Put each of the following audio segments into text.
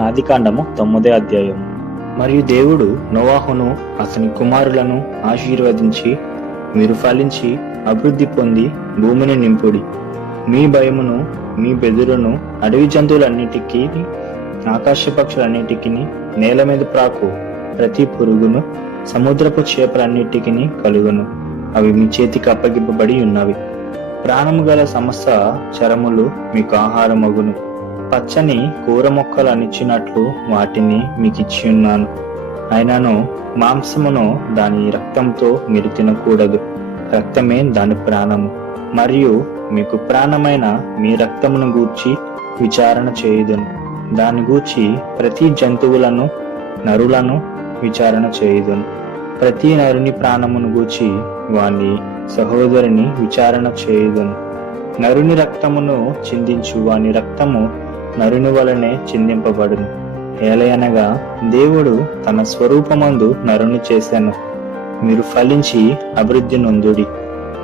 ఆదికాండము తొమ్మిదే అధ్యాయం. మరియు దేవుడు నోవాహును అతని కుమారులను ఆశీర్వదించి మీరు ఫలించి అభివృద్ధి పొంది భూమిని నింపుడి. మీ భయమును మీ బెదురును అడవి జంతువులన్నిటికీ ఆకాశ పక్షులన్నిటికీ నేల మీద ప్రాకు ప్రతి పురుగును సముద్రపు చేపలన్నిటికీ కలుగును. అవి మీ చేతికి అప్పగింపబడి ఉన్నవి. ప్రాణము గల సమస్త చరములు మీకు ఆహారమగును. పచ్చని కూర మొక్కలు అనిచ్చినట్లు వాటిని మీకు ఇచ్చి ఉన్నాను. అయినను మాంసమును దాని రక్తంతో మీరు తినకూడదు. రక్తమే దాని ప్రాణము. మరియు మీకు ప్రాణమైన మీ రక్తమును గూర్చి విచారణ చేయుదును. దాని గూర్చి ప్రతి జంతువులను నరులను విచారణ చేయుదును. ప్రతి నరుని ప్రాణమును గూర్చి వాని సహోదరుని విచారణ చేయుదును. నరుని రక్తమును చిందించు వాని రక్తము నరుని వలనే చిందింపబడును. ఏలయనగా దేవుడు తన స్వరూపమందు నరుని చేశాను మీరు ఫలించి అభివృద్ధి నొందుడి.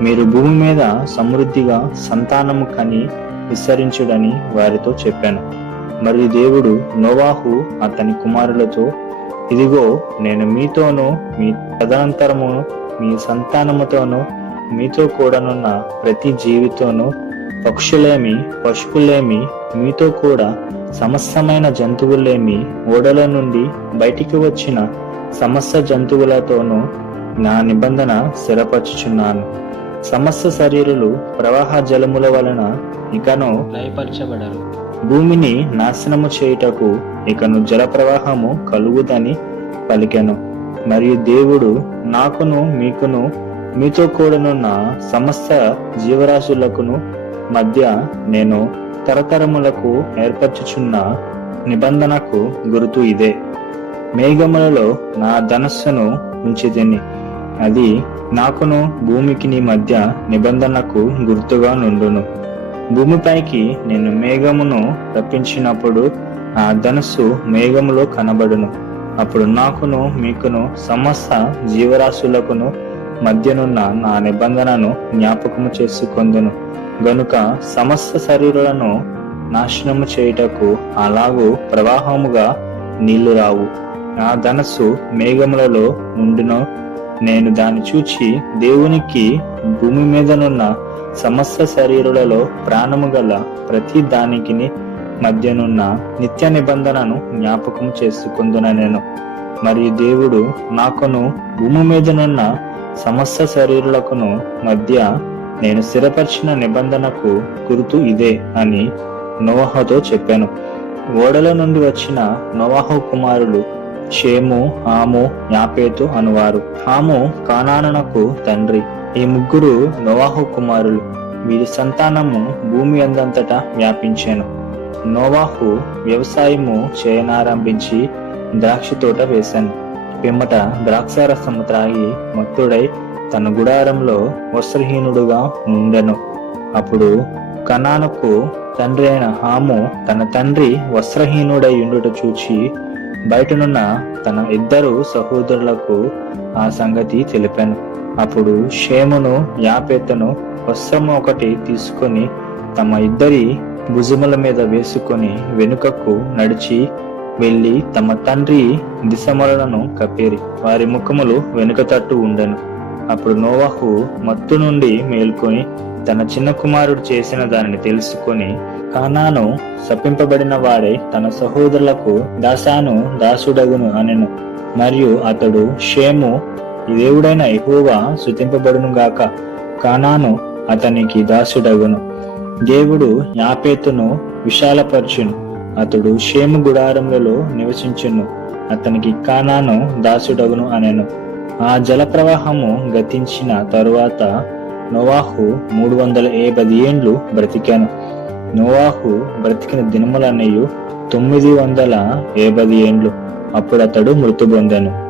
మీరు భూమి మీద సమృద్ధిగా సంతానము కని విస్తరించుడని వారితో చెప్పాను. మరియు దేవుడు నోవాహు అతని కుమారులతో ఇదిగో నేను మీతోనూ మీ తదనంతరము మీ సంతానముతోనూ మీతో కూడానున్న ప్రతి జీవితోనూ పక్షులేమి పశువులేమి మీతో కూడా సమస్తమైన జంతువులేమి ఓడల నుండి బయటికి వచ్చిన సమస్త జంతువులతోనూ నా నిబంధన స్థిరపరచుచున్నాను. సమస్త శరీరులు ప్రవాహ జలముల వలన ఇకను లయపరచబడరు. భూమిని నాశనము చేయుటకు ఇకను జల ప్రవాహము కలుగుదని పలికెను. మరియు దేవుడు నాకును మీకును మీతో కూడనున్న సమస్త జీవరాశులకును మధ్య నేను తరతరములకు ఏర్పరచుచున్న నిబంధనకు గుర్తు ఇదే. మేఘములలో నా ధనస్సును ఉంచితిని. అది నాకును భూమికి నీ మధ్య నిబంధనకు గుర్తుగా నుండును. భూమిపైకి నేను మేఘమును రప్పించినప్పుడు ఆ ధనస్సు మేఘములో కనబడును. అప్పుడు నాకును మీకును సమస్త జీవరాశులకును మధ్యనున్న నా నిబంధనను జ్ఞాపకము చేసుకొందును. గనుక సమస్త శరీరులను నాశనము చేయుటకు అలాగూ ప్రవాహముగా నీళ్ళు రావు. నా ధనస్సు మేఘములలో ఉండును. నేను దాన్ని చూచి దేవునికి భూమి మీదనున్న సమస్త శరీరులలో ప్రాణము గల ప్రతి దానికిని మధ్యనున్న నిత్య నిబంధనను జ్ఞాపకం చేసుకుందున నేను మరియు దేవుడు నాకును భూమి మీదనున్న సమస్త శరీరులకును మధ్య నేను స్థిరపరిచిన నిబంధనకు గుర్తు ఇదే అని నోవాహతో చెప్పాను. ఓడల నుండి వచ్చిన నోవాహు కుమారులు షేము హాము యాపేతు అనువారు. హాము కానానకు తండ్రి. ఈ ముగ్గురు నోవాహు కుమారులు. వీరి సంతానము భూమి అందంతటా వ్యాపించాను. నోవాహు వ్యవసాయము చేయనారంభించి ద్రాక్ష తోట వేశాను పిమ్మట ద్రాక్షారసము త్రాగి మత్తుడై తన గుడారంలో వస్త్రహీనుడుగా ఉండెను. అప్పుడు కనానకు తండ్రి అయిన హాము తన తండ్రి వస్త్రహీనుడై ఉండుట చూచి బయటనున్న తన ఇద్దరు సహోదరులకు ఆ సంగతి తెలిపాను. అప్పుడు షేమును యాపేతను వస్త్రము ఒకటి తీసుకొని తమ ఇద్దరి భుజముల మీద వేసుకొని వెనుకకు నడిచి వెళ్ళి తమ తండ్రి దిశమలను కప్పేరి. వారి ముఖములు వెనుక తట్టు ఉండెను. అప్పుడు నోవాహు మత్తు నుండి మేల్కొని తన చిన్న కుమారుడు చేసిన దానిని తెలుసుకొని కానాను శపింపబడిన వాడే తన సహోదరులకు దాసాను దాసుడగును అనెను. మరియు అతడు షేము దేవుడైన ఎహోవా శుతింపబడును గాక. కానాను అతనికి దాసుడగును. దేవుడు యాపేతును విశాలపరచును. అతడు షేము గుడారములలో నివసించును. అతనికి కానాను దాసుడగును అనెను. ఆ జల ప్రవాహము గతించిన తరువాత నోవాహు మూడు వందల ఏబది ఏండ్లు బ్రతికాను. నోవాహు బ్రతికిన దినములన్నయు తొమ్మిది వందల ఏబది ఏండ్లు. అప్పుడు అతడు మృతి పొందాను.